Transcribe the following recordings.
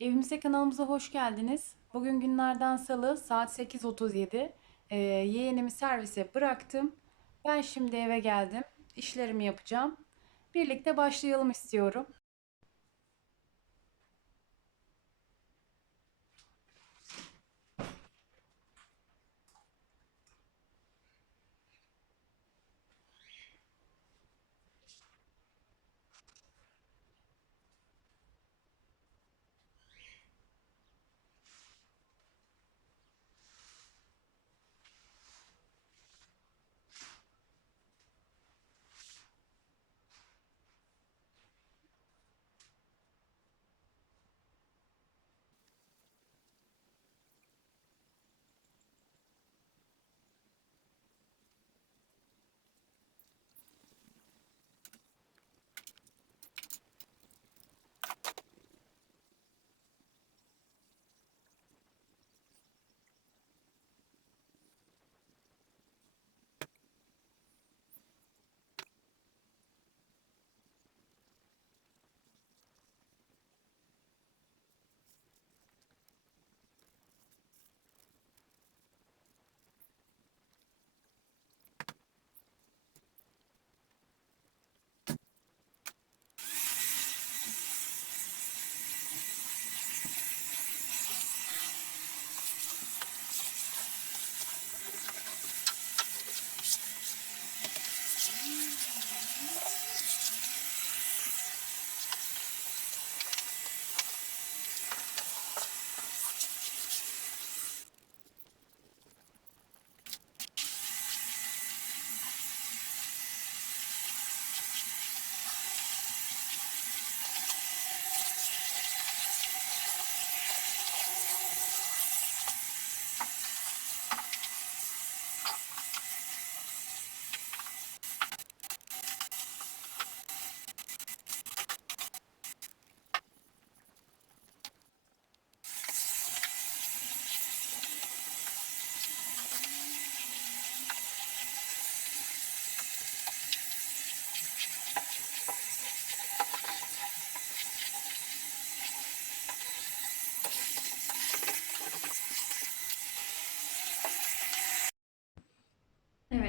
Evimize kanalımıza hoş geldiniz. Bugün günlerden salı saat 8.37. Ee, yeğenimi servise bıraktım. Ben şimdi eve geldim. İşlerimi yapacağım. Birlikte başlayalım istiyorum.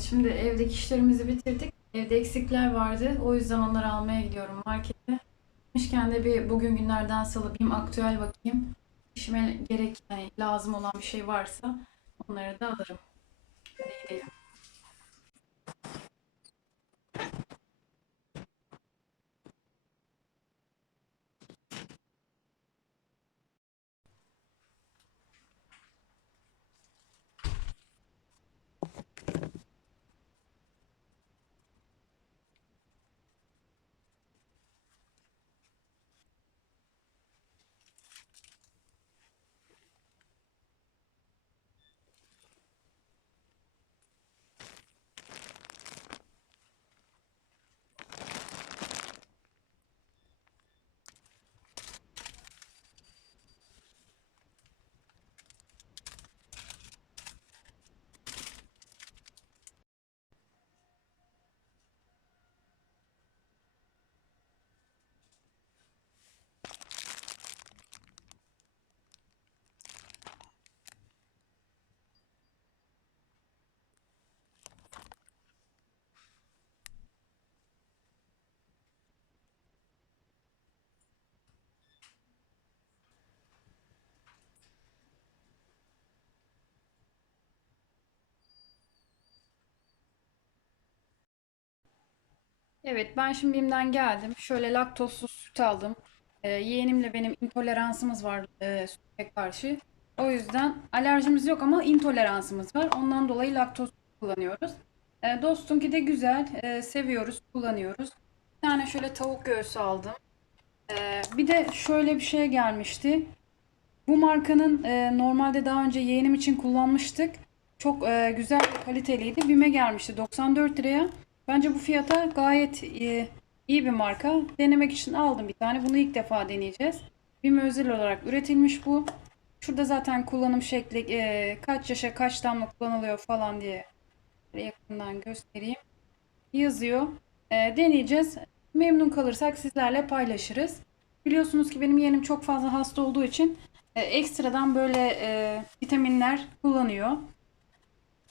Evet, şimdi evdeki işlerimizi bitirdik. Evde eksikler vardı. O yüzden onları almaya gidiyorum markete. Gitmişken de bir bugün günlerden salı bir aktüel bakayım. İşime gerek lazım olan bir şey varsa onları da alırım. Hadi gidelim. Evet, ben şimdi BİM'den geldim. Şöyle laktozsuz süt aldım. Ee, yeğenimle benim intoleransımız var e, süte karşı. O yüzden alerjimiz yok ama intoleransımız var. Ondan dolayı laktoz kullanıyoruz. E, Dostunki de güzel. e, seviyoruz, kullanıyoruz. Bir tane şöyle tavuk göğsü aldım. E, bir de şöyle bir şey gelmişti. Bu markanın e, normalde daha önce yeğenim için kullanmıştık. Çok e, güzel kaliteliydi. BİM'e gelmişti 94 liraya. Bence bu fiyata gayet iyi, iyi bir marka. Denemek için aldım bir tane. Bunu ilk defa deneyeceğiz. BİM'e özel olarak üretilmiş bu. Şurada zaten kullanım şekli e, kaç yaşa kaç damla kullanılıyor falan diye yakından göstereyim. Yazıyor. E, deneyeceğiz. Memnun kalırsak sizlerle paylaşırız. Biliyorsunuz ki benim yeğenim çok fazla hasta olduğu için e, ekstradan böyle e, vitaminler kullanıyor.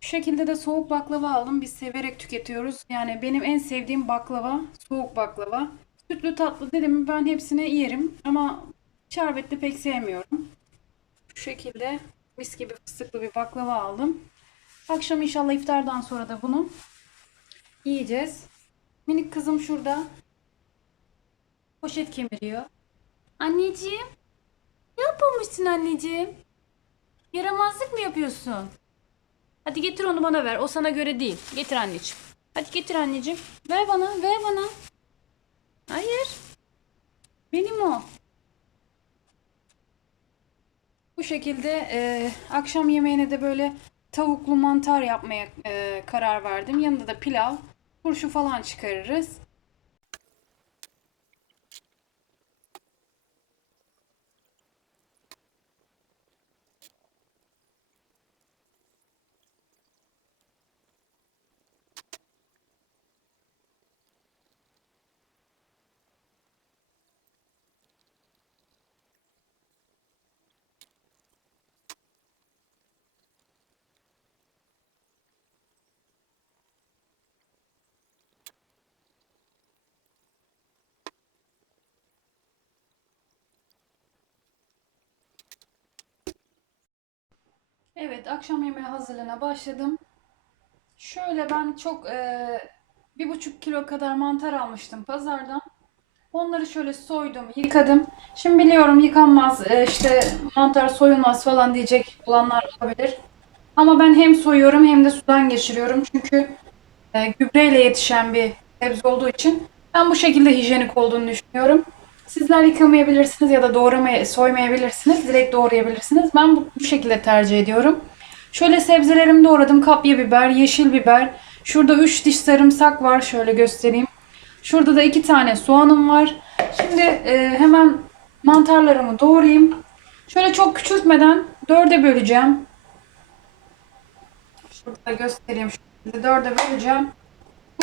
Şu şekilde de soğuk baklava aldım. Biz severek tüketiyoruz. Yani benim en sevdiğim baklava soğuk baklava. Sütlü tatlı dedim ben hepsini yerim ama şerbetli pek sevmiyorum. Şu şekilde mis gibi fıstıklı bir baklava aldım. Akşam inşallah iftardan sonra da bunu yiyeceğiz. Minik kızım şurada poşet kemiriyor. Anneciğim, ne yapıyormuşsun anneciğim? Yaramazlık mı yapıyorsun? Hadi getir onu bana ver. O sana göre değil. Getir anneciğim. Hadi getir anneciğim. Ver bana, ver bana. Hayır. Benim o. Bu şekilde e, akşam yemeğine de böyle tavuklu mantar yapmaya e, karar verdim. Yanında da pilav, turşu falan çıkarırız. Evet, akşam yemeği hazırlığına başladım. Şöyle ben çok e, bir buçuk kilo kadar mantar almıştım pazardan. Onları şöyle soydum, yıkadım. Şimdi biliyorum yıkanmaz, e, işte mantar soyulmaz falan diyecek olanlar olabilir. Ama ben hem soyuyorum hem de sudan geçiriyorum. Çünkü e, gübreyle yetişen bir sebze olduğu için ben bu şekilde hijyenik olduğunu düşünüyorum. Sizler yıkamayabilirsiniz ya da doğramaya, soymayabilirsiniz. Direkt doğrayabilirsiniz. Ben bu, bu şekilde tercih ediyorum. Şöyle sebzelerimi doğradım. Kapya biber, yeşil biber. Şurada 3 diş sarımsak var. Şöyle göstereyim. Şurada da 2 tane soğanım var. Şimdi e, hemen mantarlarımı doğrayayım. Şöyle çok küçültmeden dörde böleceğim. Şurada göstereyim. Şöyle dörde böleceğim.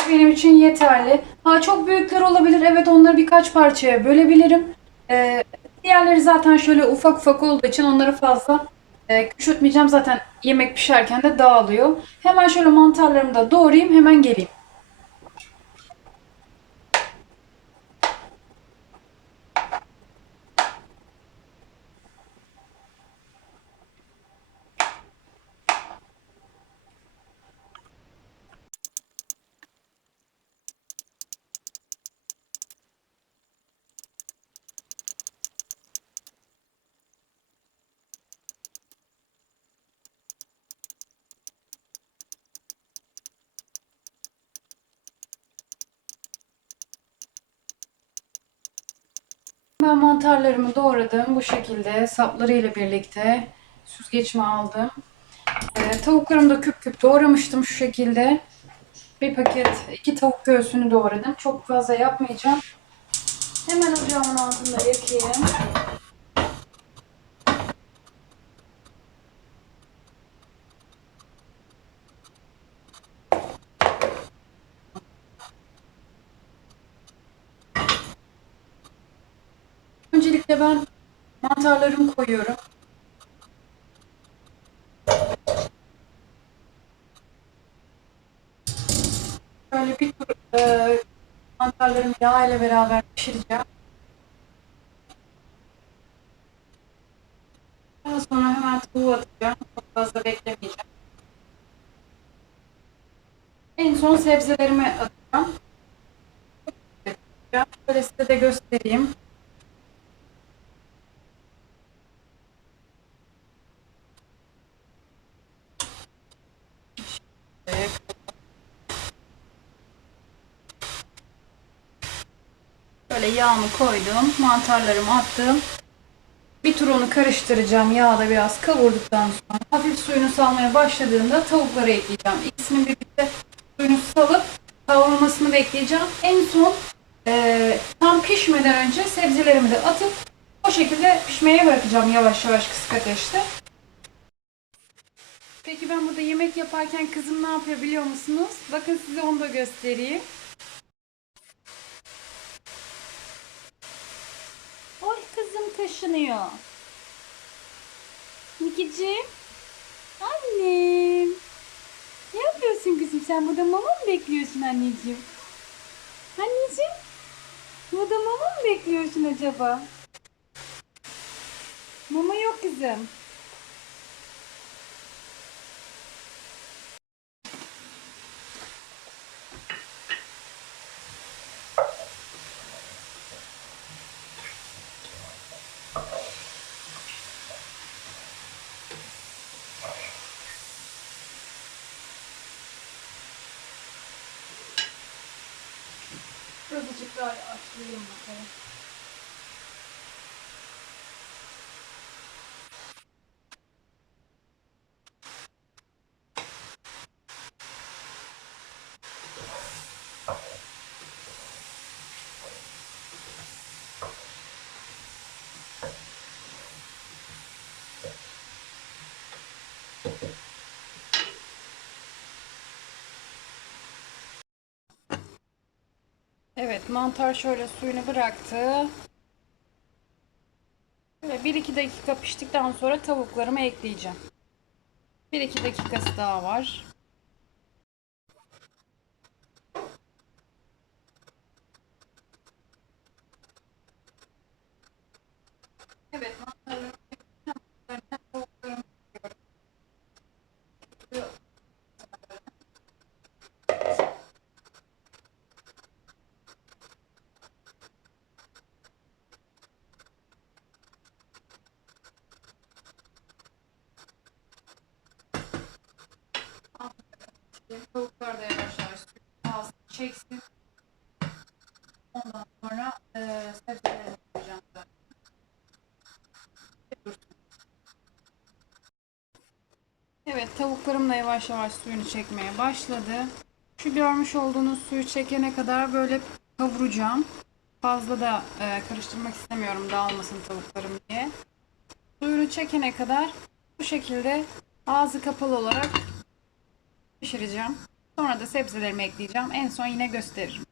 Bu benim için yeterli. Ha çok büyükler olabilir. Evet onları birkaç parçaya bölebilirim. Ee, diğerleri zaten şöyle ufak ufak olduğu için onları fazla e, küçültmeyeceğim. Zaten yemek pişerken de dağılıyor. Hemen şöyle mantarlarımı da doğrayayım. Hemen geleyim. Ben mantarlarımı doğradım. Bu şekilde saplarıyla birlikte süzgeçime aldım. Ee, tavuklarımı da küp küp doğramıştım şu şekilde. Bir paket, iki tavuk göğsünü doğradım. Çok fazla yapmayacağım. Hemen ocağımın altında yakayım. Öncelikle ben mantarlarımı koyuyorum. Şöyle bir tur e, mantarlarımı yağ ile beraber pişireceğim. Daha sonra hemen tavuğu atacağım. Çok fazla beklemeyeceğim. En son sebzelerimi atacağım. Şöyle size de göstereyim. Böyle yağımı koydum. Mantarlarımı attım. Bir tur onu karıştıracağım. Yağda biraz kavurduktan sonra hafif suyunu salmaya başladığında tavukları ekleyeceğim. İkisinin birlikte suyunu salıp kavrulmasını bekleyeceğim. En son e, tam pişmeden önce sebzelerimi de atıp o şekilde pişmeye bırakacağım yavaş yavaş kısık ateşte. Peki ben burada yemek yaparken kızım ne yapıyor biliyor musunuz? Bakın size onu da göstereyim. Taşınıyor. Nikiciğim. Annem. Ne yapıyorsun kızım? Sen burada mama mı bekliyorsun anneciğim? Anneciğim. Burada mama mı bekliyorsun acaba? Mama yok kızım. Birazcık daha açlayayım bakalım. Evet, mantar şöyle suyunu bıraktı. Ve 1-2 dakika piştikten sonra tavuklarımı ekleyeceğim. 1-2 dakikası daha var. Evet, Tavuklar da yavaş yavaş ağzını çeksin. Ondan sonra e, sebzeleri koyacağım zaten. Evet tavuklarım da yavaş yavaş suyunu çekmeye başladı. Şu görmüş olduğunuz suyu çekene kadar böyle kavuracağım. Fazla da e, karıştırmak istemiyorum dağılmasın tavuklarım diye. Suyunu çekene kadar bu şekilde ağzı kapalı olarak pişireceğim. Sonra da sebzelerimi ekleyeceğim. En son yine gösteririm.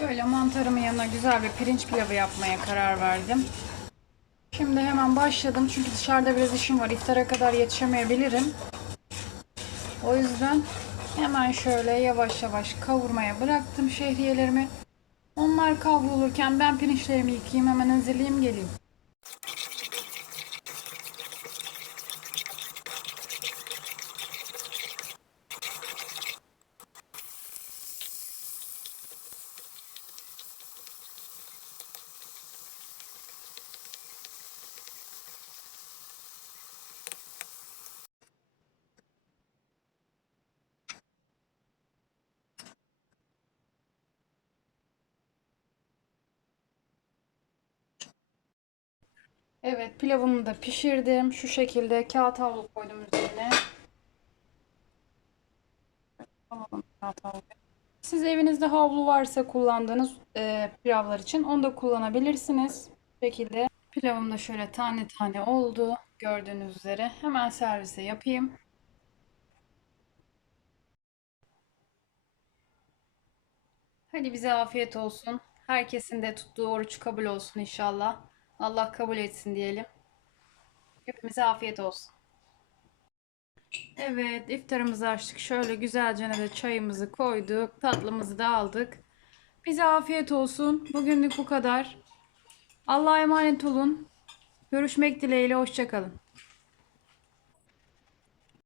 Şöyle mantarımın yanına güzel bir pirinç pilavı yapmaya karar verdim. Şimdi hemen başladım çünkü dışarıda biraz işim var. İftara kadar yetişemeyebilirim. O yüzden hemen şöyle yavaş yavaş kavurmaya bıraktım şehriyelerimi. Onlar kavrulurken ben pirinçlerimi yıkayayım hemen hazırlayayım geleyim. Evet pilavımı da pişirdim. Şu şekilde kağıt havlu koydum üzerine. Siz evinizde havlu varsa kullandığınız e, pilavlar için onu da kullanabilirsiniz. Bu şekilde pilavım da şöyle tane tane oldu. Gördüğünüz üzere. Hemen servise yapayım. Hadi bize afiyet olsun. Herkesin de tuttuğu oruç kabul olsun inşallah. Allah kabul etsin diyelim. Hepimize afiyet olsun. Evet, iftarımızı açtık. Şöyle güzelce de çayımızı koyduk. Tatlımızı da aldık. Bize afiyet olsun. Bugünlük bu kadar. Allah'a emanet olun. Görüşmek dileğiyle. Hoşçakalın.